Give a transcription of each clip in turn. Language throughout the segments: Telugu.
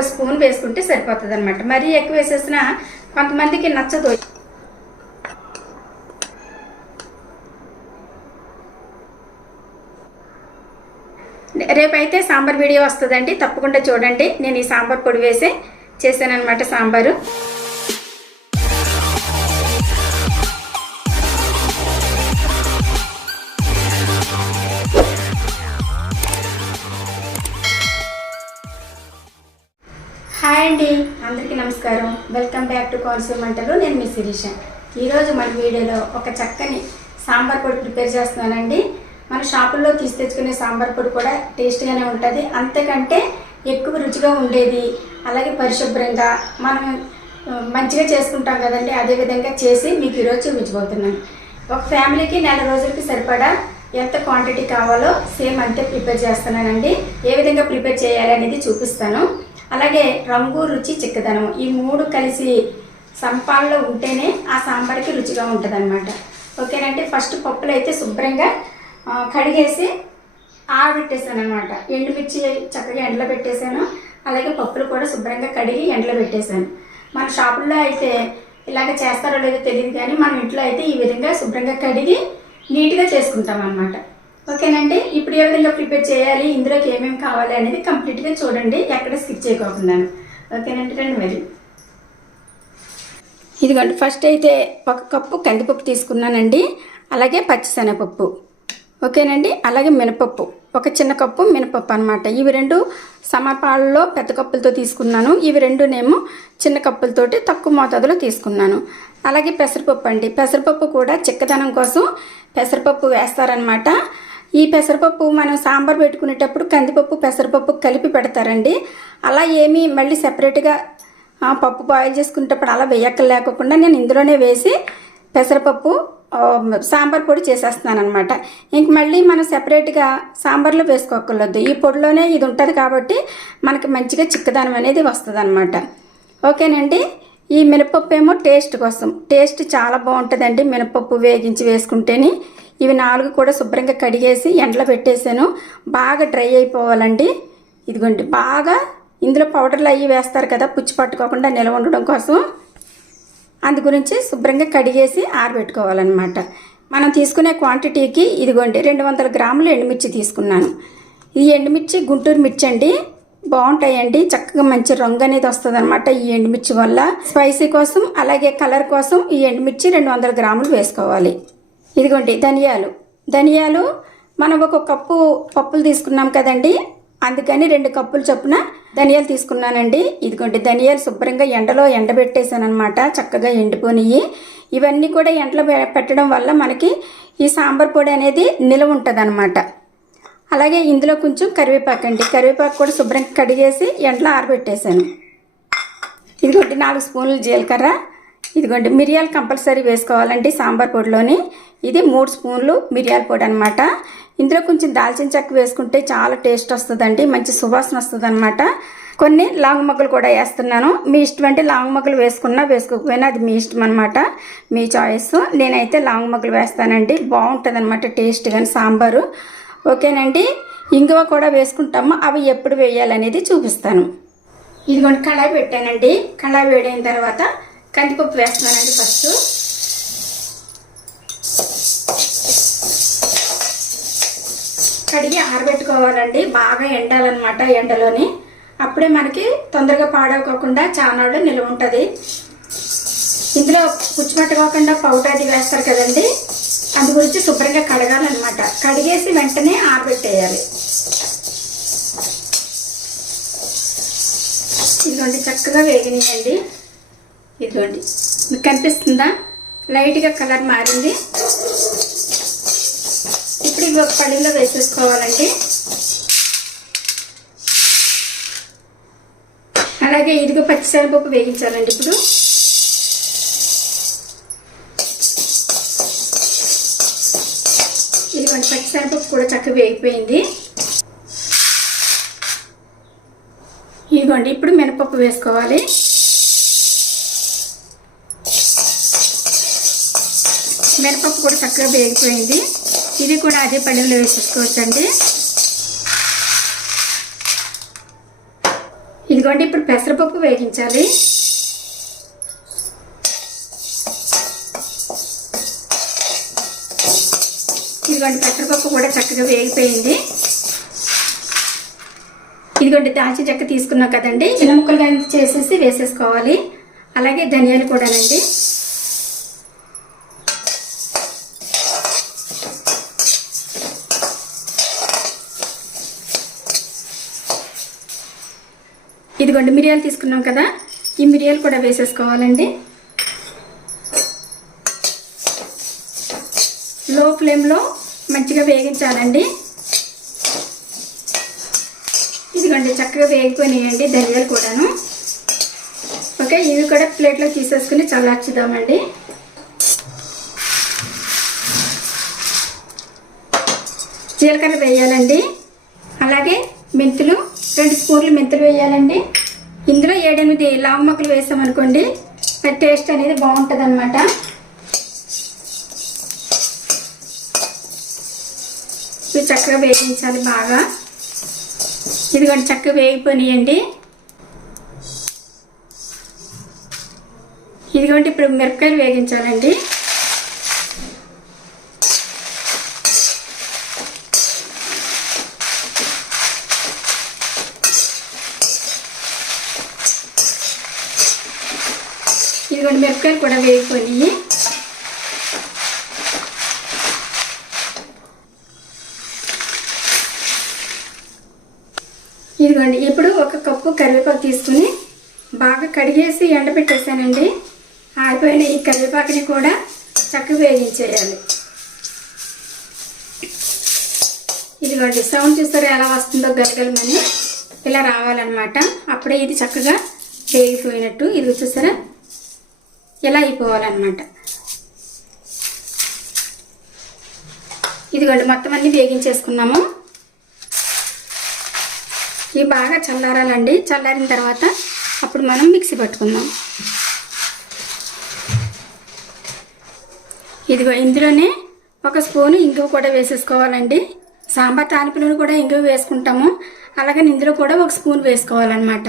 ఒక స్పూన్ వేసుకుంటే సరిపోతుంది అనమాట మరీ ఎక్కువ వేసేసిన కొంతమందికి నచ్చదు. రేపైతే సాంబార్ వీడియో వస్తుందండి. తప్పకుండా చూడండి. నేను ఈ సాంబార్ పొడి వేసి చేశానన్నమాట సాంబారు. అండి. అందరికీ నమస్కారం. వెల్కమ్ బ్యాక్ టు కోనసీమ మంటలు నేను మీ శిరీష. ఈరోజు మన వీడియోలో ఒక చక్కని సాంబార్ పొడి ప్రిపేర్ చేస్తున్నానండి. మన షాపుల్లో తీసి తెచ్చుకునే సాంబార్ పొడి కూడా టేస్ట్గానే ఉంటుంది. అంతకంటే ఎక్కువ రుచిగా ఉండేది అలాగే పరిశుభ్రంగా మనం మంచిగా చేసుకుంటాం కదండి. అదే విధంగా చేసి మీకు ఈరోజు చూపించబోతున్నాను. ఒక ఫ్యామిలీకి నెల రోజులకి సరిపడా ఎంత క్వాంటిటీ కావాలో సేమ్ అంతే ప్రిపేర్ చేస్తున్నానండి. ఏ విధంగా ప్రిపేర్ చేయాలి అనేది చూపిస్తాను. అలాగే రంగు రుచి చిక్కదనం. ఈ మూడు కలిసి సంపాల్లో ఉంటేనే ఆ సాంబార్కి రుచిగా ఉంటుంది అనమాట ఓకేనంటే ఫస్ట్ పప్పులు అయితే శుభ్రంగా కడిగేసి ఆరబెట్టేసాను అనమాట ఎండుమిర్చి చక్కగా ఎండలో పెట్టేశాను అలాగే పప్పులు కూడా శుభ్రంగా కడిగి ఎండలో పెట్టేశాను మన షాపుల్లో అయితే ఇలాగ చేస్తారో లేదో తెలియదు కానీ మన ఇంట్లో అయితే ఈ విధంగా శుభ్రంగా కడిగి నీట్గా చేసుకుంటాం అనమాట ఓకేనండి ఇప్పుడు ఏ విధంగా ప్రిపేర్ చేయాలి ఇందులోకి ఏమేమి కావాలి అనేది కంప్లీట్గా చూడండి ఎక్కడ స్కిప్ చేయకోకుండా ఓకేనండి రండి మరి. ఇదిగోండి ఫస్ట్ అయితే ఒక కప్పు కందిపప్పు తీసుకున్నానండి అలాగే పచ్చిశనగపప్పు. ఓకేనండి అలాగే మినపప్పు. ఒక చిన్న కప్పు మినపప్పు అనమాట ఇవి రెండు సమపాలలో పెద్ద కప్పులతో తీసుకున్నాను. ఇవి రెండునేమో చిన్న కప్పులతోటి తక్కువ మోతాదులో తీసుకున్నాను. అలాగే పెసరపప్పు అండి. పెసరపప్పు కూడా చిక్కదనం కోసం పెసరపప్పు వేస్తారనమాట ఈ పెసరపప్పు మనం సాంబార్ పెట్టుకునేటప్పుడు కందిపప్పు పెసరపప్పు కలిపి పెడతారండి. అలా ఏమీ మళ్ళీ సెపరేట్గా పప్పు బాయిల్ చేసుకునేటప్పుడు అలా వేయక్క లేకుండా నేను ఇందులోనే వేసి పెసరపప్పు సాంబార్ పొడి చేసేస్తున్నాను అనమాట ఇంక మళ్ళీ మనం సెపరేట్గా సాంబార్లో వేసుకోకర్లేదు ఈ పొడిలోనే ఇది ఉంటుంది కాబట్టి మనకి మంచిగా చిక్కదనం అనేది వస్తుంది అనమాట ఓకేనండి? ఈ మినపప్పు ఏమో టేస్ట్ కోసం. టేస్ట్ చాలా బాగుంటుందండి. మినపప్పు వేగించి వేసుకుంటేనే ఇవి నాలుగు కూడా శుభ్రంగా కడిగేసి ఎండలో పెట్టేసాను బాగా డ్రై అయిపోవాలండి. ఇదిగోండి బాగా ఇందులో పౌడర్లు అవి వేస్తారు కదా పుచ్చి పట్టుకోకుండా నిల్వ ఉండడం కోసం. అందు గురించి శుభ్రంగా కడిగేసి ఆరబెట్టుకోవాలన్నమాట. మనం తీసుకునే క్వాంటిటీకి ఇదిగోండి రెండు వందల గ్రాములు ఎండుమిర్చి తీసుకున్నాను. ఈ ఎండుమిర్చి గుంటూరు మిర్చి అండి బాగుంటాయండి. చక్కగా మంచి రంగు అనేది వస్తుంది అనమాట ఈ ఎండుమిర్చి వల్ల. స్పైసీ కోసం అలాగే కలర్ కోసం ఈ ఎండుమిర్చి రెండు వందల గ్రాములు వేసుకోవాలి. ఇదిగోండి ధనియాలు. ధనియాలు మనం ఒక కప్పు పప్పులు తీసుకున్నాం కదండి అందుకని రెండు కప్పులు చొప్పున ధనియాలు తీసుకున్నానండి. ఇదిగోండి ధనియాలు శుభ్రంగా ఎండలో ఎండబెట్టేశాను అనమాట చక్కగా ఎండిపోనియి ఇవన్నీ కూడా ఎండలో పెట్టడం వల్ల మనకి ఈ సాంబార్ పొడి అనేది నిలవ ఉంటుంది అలాగే ఇందులో కొంచెం కరివేపాకు అండి. కరివేపాకు కూడా శుభ్రంగా కడిగేసి ఎండలో ఆరబెట్టేశాను. ఇదిగోండి నాలుగు స్పూన్లు జీలకర్ర ఇదిగోండి మిరియాలు కంపల్సరీ వేసుకోవాలండి సాంబార్ పొడిలోని. ఇది మూడు స్పూన్లు మిరియాల పొడి అనమాట ఇందులో కొంచెం దాల్చిన చెక్క వేసుకుంటే చాలా టేస్ట్ వస్తుందండి మంచి సువాసన వస్తుంది అనమాట కొన్ని లాంగ్ మొగ్గలు కూడా వేస్తున్నాను. మీ ఇష్టం అంటే లాంగ్ మొగ్గలు వేసుకున్నా వేసుకోకపోయినా అది మీ ఇష్టం అనమాట మీ చాయిస్. నేనైతే లాంగ్ మొగ్గలు వేస్తానండి బాగుంటుంది అనమాట టేస్ట్ కానీ సాంబారు. ఓకేనండి ఇంగువ కూడా వేసుకుంటాము అవి ఎప్పుడు వేయాలనేది చూపిస్తాను. ఇదిగోండి కళాయి పెట్టానండి. కళాయి వేడైన తర్వాత కందిపప్పు వేస్తున్నానండి ఫస్ట్. కడిగి ఆరబెట్టుకోవాలండి. బాగా ఎండాలన్నమాట ఎండలోని. అప్పుడే మనకి తొందరగా పాడవకోకుండా చానాళ్ళు నిల్వ ఉంటుంది. ఇందులో పుచ్చిపట్టుకోకుండా పౌడర్ అది వేస్తారు కదండి. అందు గురించి శుభ్రంగా కడగాలన్నమాట. కడిగేసి వెంటనే ఆరబెట్టేయాలి. ఇదిగోండి చక్కగా వేగినాయండి. ఇదిగోండి. మీకు కనిపిస్తుందా? లైట్గా కలర్ మారింది. ఇప్పుడు ఇవి ఒక పళ్ళిలో వేసేసుకోవాలండి. అలాగే ఇదిగో పచ్చిశనగపప్పు వేయించాలండి ఇప్పుడు. ఇదిగోండి పచ్చిశనగపప్పు కూడా చక్కగా వేగిపోయింది. ఇదిగోండి ఇప్పుడు మినపప్పు వేసుకోవాలి. మినపప్పు కూడా చక్కగా వేగిపోయింది. ఇది కూడా అదే పల్లెల్లో వేసేసుకోవచ్చండి. ఇదిగోండి ఇప్పుడు పెసరపప్పు వేగించాలి. ఇదిగోండి పెసరపప్పు కూడా చక్కగా వేగిపోయింది. ఇదిగోండి దాల్చి చెక్క తీసుకున్నాం కదండి. చిన్న ముక్కలుగా చేసేసి వేసేసుకోవాలి. అలాగే ధనియాలు కూడానండి. ఇదిగోండి మిరియాలు తీసుకున్నాం కదా. ఈ మిరియాలు కూడా వేసేసుకోవాలండి. లో ఫ్లేమ్లో మంచిగా వేగించాలండి. ఇదిగోండి చక్కగా వేగిపోయినాయండి ధనియాలు కూడాను. ఓకే ఇవి కూడా ప్లేట్లో తీసేసుకుని చల్లార్చుదామండి. జీలకర్ర వేయాలండి. అలాగే మెంతులు రెండు స్పూన్లు మెంతులు వేయాలండి. ఇందులో ఏడెనిమిది లావ మొక్కలు వేసామనుకోండి మరి టేస్ట్ అనేది బాగుంటుంది అనమాట ఇవి చక్కగా వేయించాలి బాగా. ఇదిగోండి చక్కగా వేగిపోయినాయండి. ఇదిగోండి ఇప్పుడు మిరపకాయలు వేగించాలండి. మిరపకాయలు కూడా వేగిపోయినాయి ఇదిగోండి ఇప్పుడు ఒక కప్పు కరివేపాకు తీసుకుని బాగా కడిగేసి ఎండబెట్టేసానండి. ఆగిపోయిన ఈ కరివేపాకుని కూడా చక్కగా వేగించేయాలి. ఇదిగోండి సౌండ్ చూస్తారా ఎలా వస్తుందో గలగలమని ఇలా రావాలన్నమాట. అప్పుడే ఇది చక్కగా వేగిపోయినట్టు. ఇది చూసారా ఇలా అయిపోవాలన్నమాట. ఇదిగోండి మొత్తం అన్ని వేగించేసుకున్నాము. ఇవి బాగా చల్లారాలండి. చల్లారిన తర్వాత అప్పుడు మనం మిక్సీ పట్టుకుందాం. ఇదిగో ఇందులోనే ఒక స్పూను ఇంగువ కూడా వేసేసుకోవాలండి. సాంబార్ తాలింపులను కూడా ఇంగువ వేసుకుంటాము. అలాగే ఇందులో కూడా ఒక స్పూన్ వేసుకోవాలన్నమాట.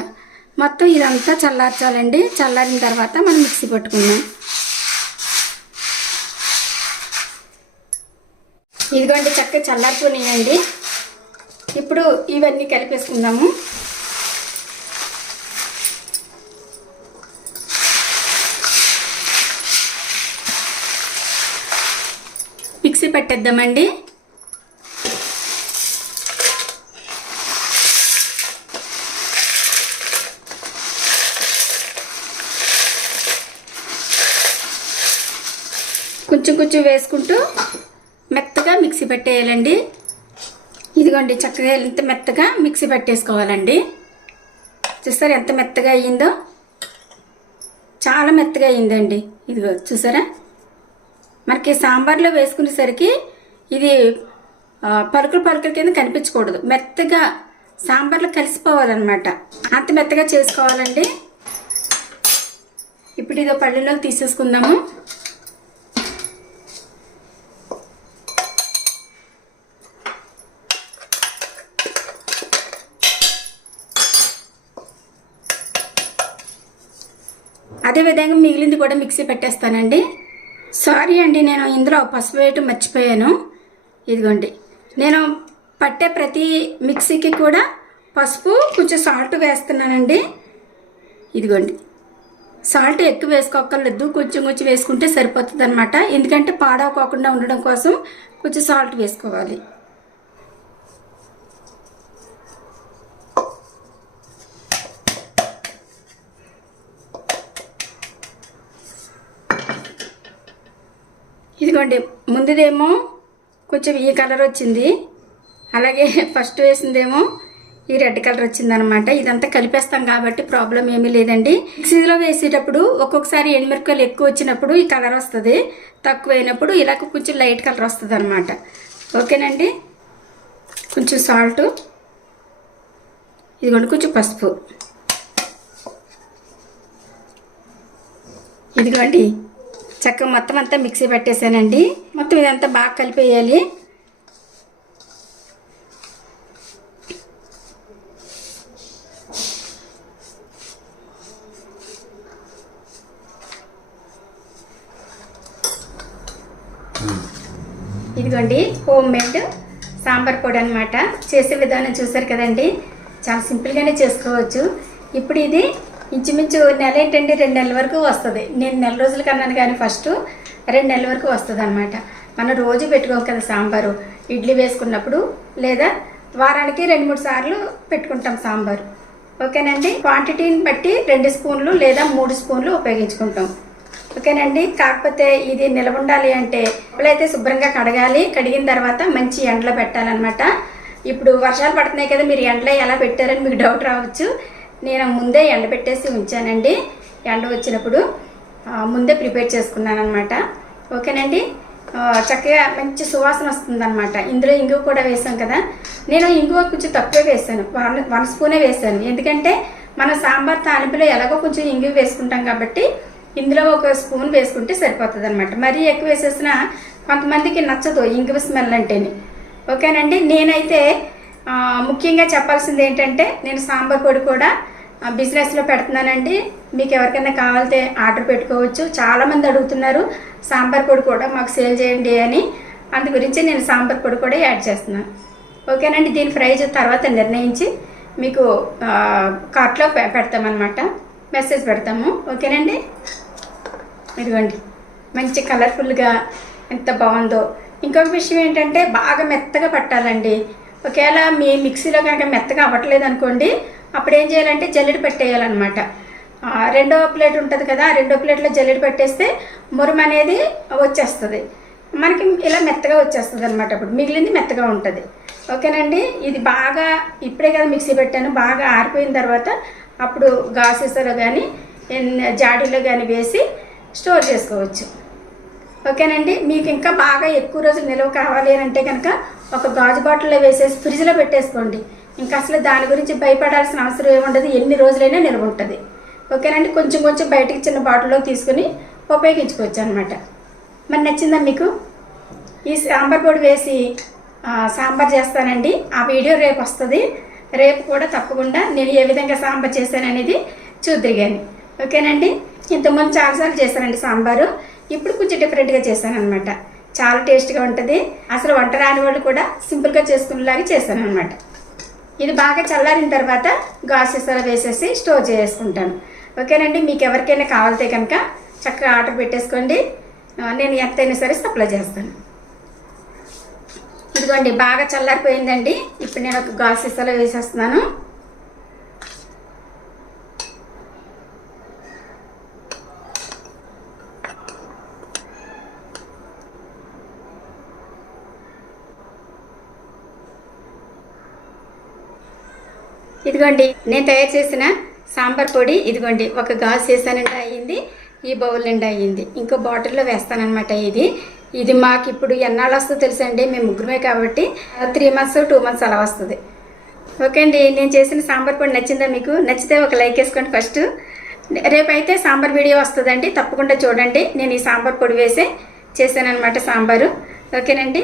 మొత్తం ఇదంతా చల్లార్చాలండి. చల్లారిన తర్వాత మనం మిక్సీ పట్టుకుందాం. ఇదిగోండి చక్కగా చల్లారిపోయినాయండి. ఇప్పుడు ఇవన్నీ కలిపేసుకుందాము. మిక్సీ పెట్టేద్దామండి. కొంచెం కొంచెం వేసుకుంటూ మెత్తగా మిక్సీ పెట్టేయాలండి. ఇదిగోండి చక్కగా ఎంత మెత్తగా మిక్సీ పెట్టేసుకోవాలండి. చూసారా ఎంత మెత్తగా అయ్యిందో? చాలా మెత్తగా అయ్యిందండి. ఇదిగో చూసారా? మనకి సాంబార్లో వేసుకునేసరికి ఇది పలుకులు పలుకుల కింద కనిపించకూడదు. మెత్తగా సాంబార్లో కలిసిపోవాలన్నమాట. అంత మెత్తగా చేసుకోవాలండి. ఇప్పుడు ఇదో పళ్ళులోకి తీసేసుకుందాము. అదే విధంగా మిగిలింది కూడా మిక్సీ పెట్టేస్తానండి. సారీ అండి నేను ఇందులో పసుపు వేయటం మర్చిపోయాను. ఇదిగోండి. నేను పట్టే ప్రతి మిక్సీకి కూడా పసుపు కొంచెం సాల్ట్ వేస్తున్నానండి. ఇదిగోండి. సాల్ట్ ఎక్కువ వేసుకోక్కర్లేదు కొంచెం కొంచెం వేసుకుంటే సరిపోతుంది అనమాట ఎందుకంటే పాడవకోకుండా ఉండడం కోసం కొంచెం సాల్ట్ వేసుకోవాలి. ఇదిగోండి ముందుదేమో కొంచెం ఈ కలర్ వచ్చింది. అలాగే ఫస్ట్ వేసిందేమో ఈ రెడ్ కలర్ వచ్చిందనమాట. ఇదంతా కలిపేస్తాం కాబట్టి ప్రాబ్లం ఏమీ లేదండి. మిక్సీలో వేసేటప్పుడు ఒక్కొక్కసారి ఎండుమిరపకాయలు ఎక్కువ వచ్చినప్పుడు ఈ కలర్ వస్తుంది. తక్కువ అయినప్పుడు ఇలా కొంచెం లైట్ కలర్ వస్తుంది అనమాట ఓకేనండి? కొంచెం సాల్ట్. ఇదిగోండి కొంచెం పసుపు. ఇదిగోండి. చక్కగా మొత్తం అంతా మిక్సీ పెట్టేశానండి. మొత్తం ఇదంతా బాగా కలిపేయాలి. ఇదిగోండి హోమ్ మేడ్ సాంబార్ పొడి అనమాట చేసే విధానం చూసారు కదండి. చాలా సింపుల్గానే చేసుకోవచ్చు. ఇప్పుడు ఇది ఇంచుమించు నెల ఏంటండి రెండు నెలల వరకు వస్తుంది. నేను నెల రోజులు కన్నాను కానీ ఫస్ట్ రెండు నెలల వరకు వస్తుంది అనమాట మనం రోజు పెట్టుకోం కదా సాంబారు. ఇడ్లీ వేసుకున్నప్పుడు లేదా వారానికి రెండు మూడు సార్లు పెట్టుకుంటాం సాంబారు. ఓకేనండి? క్వాంటిటీని బట్టి రెండు స్పూన్లు లేదా మూడు స్పూన్లు ఉపయోగించుకుంటాం. ఓకేనండి? కాకపోతే ఇది నిలవ ఉండాలి అంటే ఎప్పుడైతే శుభ్రంగా కడగాలి. కడిగిన తర్వాత మంచి ఎండలో పెట్టాలన్నమాట. ఇప్పుడు వర్షాలు పడుతున్నాయి కదా మీరు ఎండలో ఎలా పెట్టారని మీకు డౌట్ రావచ్చు. నేను ముందే ఎండ పెట్టేసి ఉంచానండి. ఎండ వచ్చినప్పుడు ముందే ప్రిపేర్ చేసుకున్నాను అనమాట ఓకేనండి చక్కగా మంచి సువాసన వస్తుందన్నమాట. ఇందులో ఇంగువ కూడా వేసాం కదా. నేను ఇంగువ కొంచెం తక్కువే వేసాను. వన్ వన్ స్పూనే వేసాను. ఎందుకంటే మన సాంబార్ తాలింపులో ఎలాగో కొంచెం ఇంగువ వేసుకుంటాం కాబట్టి ఇందులో ఒక స్పూన్ వేసుకుంటే సరిపోతుంది అనమాట మరీ ఎక్కువ వేసేసిన కొంతమందికి నచ్చదు ఇంగువ స్మెల్ అంటేనే. ఓకేనండి? నేనైతే ముఖ్యంగా చెప్పాల్సింది ఏంటంటే నేను సాంబార్ పొడి కూడా బిజినెస్లో పెడుతున్నానండి. మీకు ఎవరికైనా కావాలితే ఆర్డర్ పెట్టుకోవచ్చు. చాలామంది అడుగుతున్నారు సాంబార్ పొడి కూడా మాకు సేల్ చేయండి అని. అందు గురించి నేను సాంబార్ పొడి కూడా యాడ్ చేస్తున్నాను. ఓకేనండి దీని ప్రైజ్ తర్వాత నిర్ణయించి మీకు కార్ట్లో పె- పెడతామన్నమాట. మెసేజ్ పెడతాము. ఓకేనండి? ఇదిగోండి. మంచి కలర్ఫుల్గా ఎంత బాగుందో. ఇంకొక విషయం ఏంటంటే బాగా మెత్తగా పట్టాలండి. ఒకవేళ మీ మిక్సీలో కనుక మెత్తగా అవ్వట్లేదు అనుకోండి అప్పుడు ఏం చేయాలంటే జల్లెడ పెట్టేయాలన్నమాట. రెండవ రెండో ప్లేట్ ఉంటుంది కదా రెండో ప్లేట్లో జల్లెడ పెట్టేస్తే మురం అనేది వచ్చేస్తుంది. మనకి ఇలా మెత్తగా వచ్చేస్తుంది అనమాట అప్పుడు మిగిలింది మెత్తగా ఉంటుంది. ఓకేనండి? ఇది బాగా ఇప్పుడే కదా మిక్సీ పెట్టాను బాగా ఆరిపోయిన తర్వాత అప్పుడు గాసెస్లో కానీ జాడీలో కానీ వేసి స్టోర్ చేసుకోవచ్చు. ఓకేనండి? మీకు ఇంకా బాగా ఎక్కువ రోజులు నిల్వ కావాలి అని అంటే కనుక ఒక గాజు బాటిల్లో వేసేసి ఫ్రిడ్జ్లో పెట్టేసుకోండి. ఇంకా అసలు దాని గురించి భయపడాల్సిన అవసరం ఏముండదు. ఎన్ని రోజులైనా నిల్వ ఉంటుంది. ఓకేనండి కొంచెం కొంచెం బయటికి చిన్న బాటిల్లో తీసుకుని ఉపయోగించుకోవచ్చు అనమాట మరి నచ్చిందా మీకు? ఈ సాంబార్ పొడి వేసి సాంబార్ చేస్తానండి. ఆ వీడియో రేపు వస్తుంది. రేపు కూడా తప్పకుండా నేను ఏ విధంగా సాంబార్ చేశాననేది చూద్దరు కానీ ఓకేనండి ఇంతకుముందు చాలాసార్లు చేశానండి సాంబారు. ఇప్పుడు కొంచెం డిఫరెంట్గా చేశాను అనమాట చాలా టేస్ట్గా ఉంటుంది. అసలు వంట రాని వాళ్ళు కూడా సింపుల్గా చేసుకునేలాగా చేశాను అనమాట ఇది బాగా చల్లారిన తర్వాత గాసెస్లో వేసేసి స్టోర్ చేసుకుంటాను. ఓకేనండి? మీకు ఎవరికైనా కావాలితే కనుక చక్కగా ఆర్డర్ పెట్టేసుకోండి. నేను ఎంతైనా సరే సప్లై చేస్తాను. ఇదిగోండి బాగా చల్లారిపోయిందండి. ఇప్పుడు నేను ఒక గాసెస్లో వేసేస్తున్నాను. ఇదిగోండి నేను తయారు చేసిన సాంబార్ పొడి ఇదిగోండి ఒక గాజు సీసా అయ్యింది ఈ బౌల్ నిండా అయ్యింది. ఇంకో బాటిల్లో వేస్తానమాట ఇది. ఇది మాకు ఇప్పుడు ఎన్నాళ్ళు వస్తుందో తెలుసండి మేము ముగ్గురమే కాబట్టి త్రీ మంత్స్ టూ మంత్స్ అలా వస్తుంది. ఓకే అండి నేను చేసిన సాంబార్ పొడి నచ్చిందా మీకు? నచ్చితే ఒక లైక్ వేసుకోండి ఫస్ట్. రేపైతే సాంబార్ వీడియో వస్తుందండి తప్పకుండా చూడండి. నేను ఈ సాంబార్ పొడి వేసే చేశానమాట సాంబారు. ఓకేనండి?